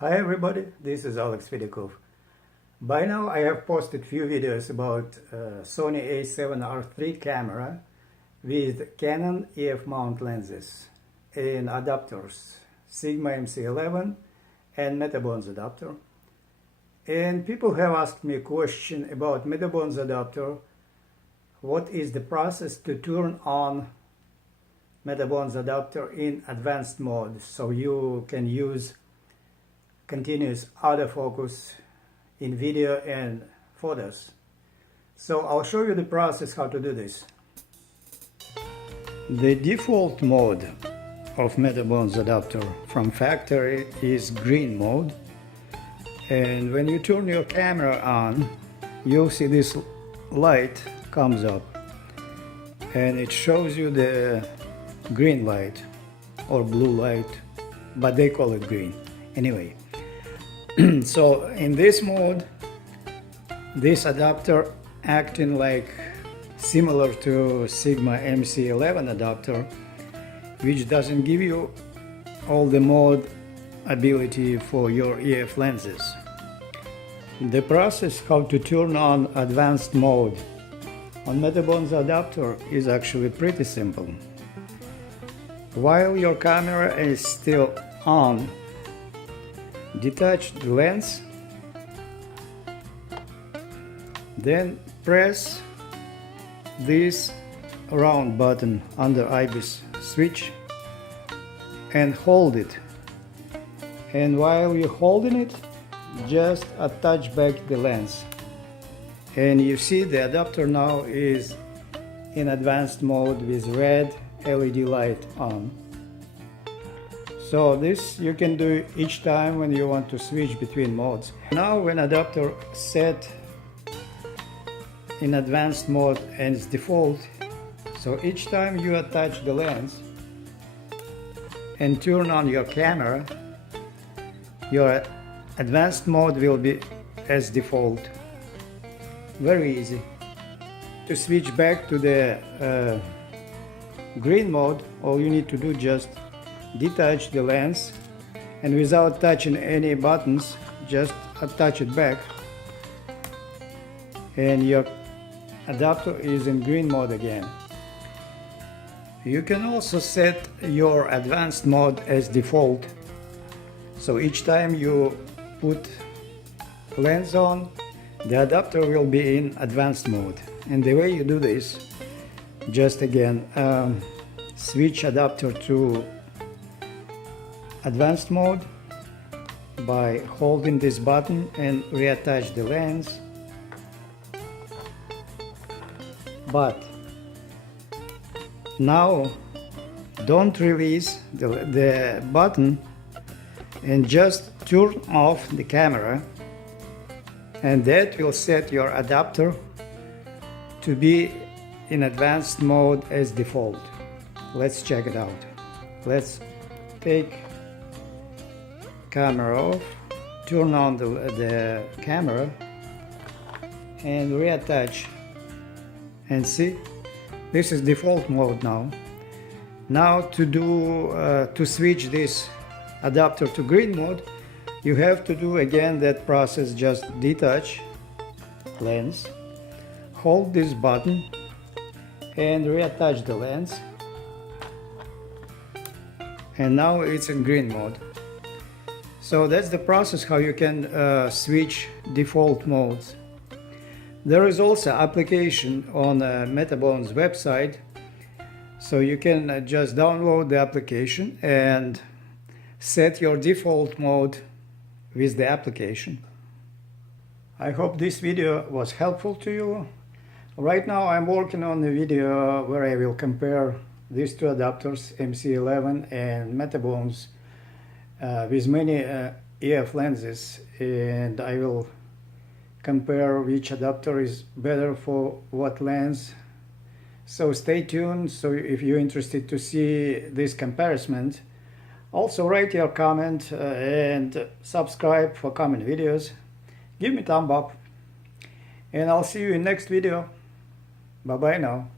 Hi everybody, this is Alex Fedekov. By now I have posted few videos about Sony A7R III camera with Canon EF mount lenses and adapters, Sigma MC11 and Metabones Adapter. And people have asked me a question about Metabones Adapter. What is the process to turn on Metabones Adapter in advanced mode so you can use continuous autofocus in video and photos? So I'll show you the process how to do this. The default mode of Metabones Adapter from factory is green mode, and when you turn your camera on, you'll see this light comes up and it shows you the green light or blue light, but they call it green anyway. So in this mode, this adapter acting like similar to Sigma MC11 adapter, which doesn't give you all the mode ability for your EF lenses. The process how to turn on advanced mode on Metabones adapter is actually pretty simple. While your camera is still on, detach the lens, then press this round button under IBIS switch and hold it. And while you're holding it, just attach back the lens. And you see the adapter now is in advanced mode with red LED light on. So this you can do each time when you want to switch between modes. Now when adapter set in advanced mode and it's default, so each time you attach the lens and turn on your camera, your advanced mode will be as default. Very easy. To switch back to the green mode, all you need to do just detach the lens and without touching any buttons, just attach it back and your adapter is in green mode again. You can also set your advanced mode as default, so each time you put lens on, the adapter will be in advanced mode. And the way you do this, just again switch adapter to advanced mode by holding this button and reattach the lens, but now don't release the button and just turn off the camera, and that will set your adapter to be in advanced mode as default. Let's check it out. Let's take camera off, turn on the camera and reattach, and see, this is default mode now. Now to switch this adapter to green mode, you have to do again that process. Just detach lens, hold this button and reattach the lens, and now it's in green mode. So that's the process how you can switch default modes. There is also application on Metabones website, so you can just download the application and set your default mode with the application. I hope this video was helpful to you. Right now I'm working on a video where I will compare these two adapters, MC11 and Metabones, with many EF lenses, and I will compare which adapter is better for what lens. So stay tuned. So if you're interested to see this comparison, also write your comment and subscribe for coming videos. Give me a thumb up, and I'll see you in next video. Bye bye now.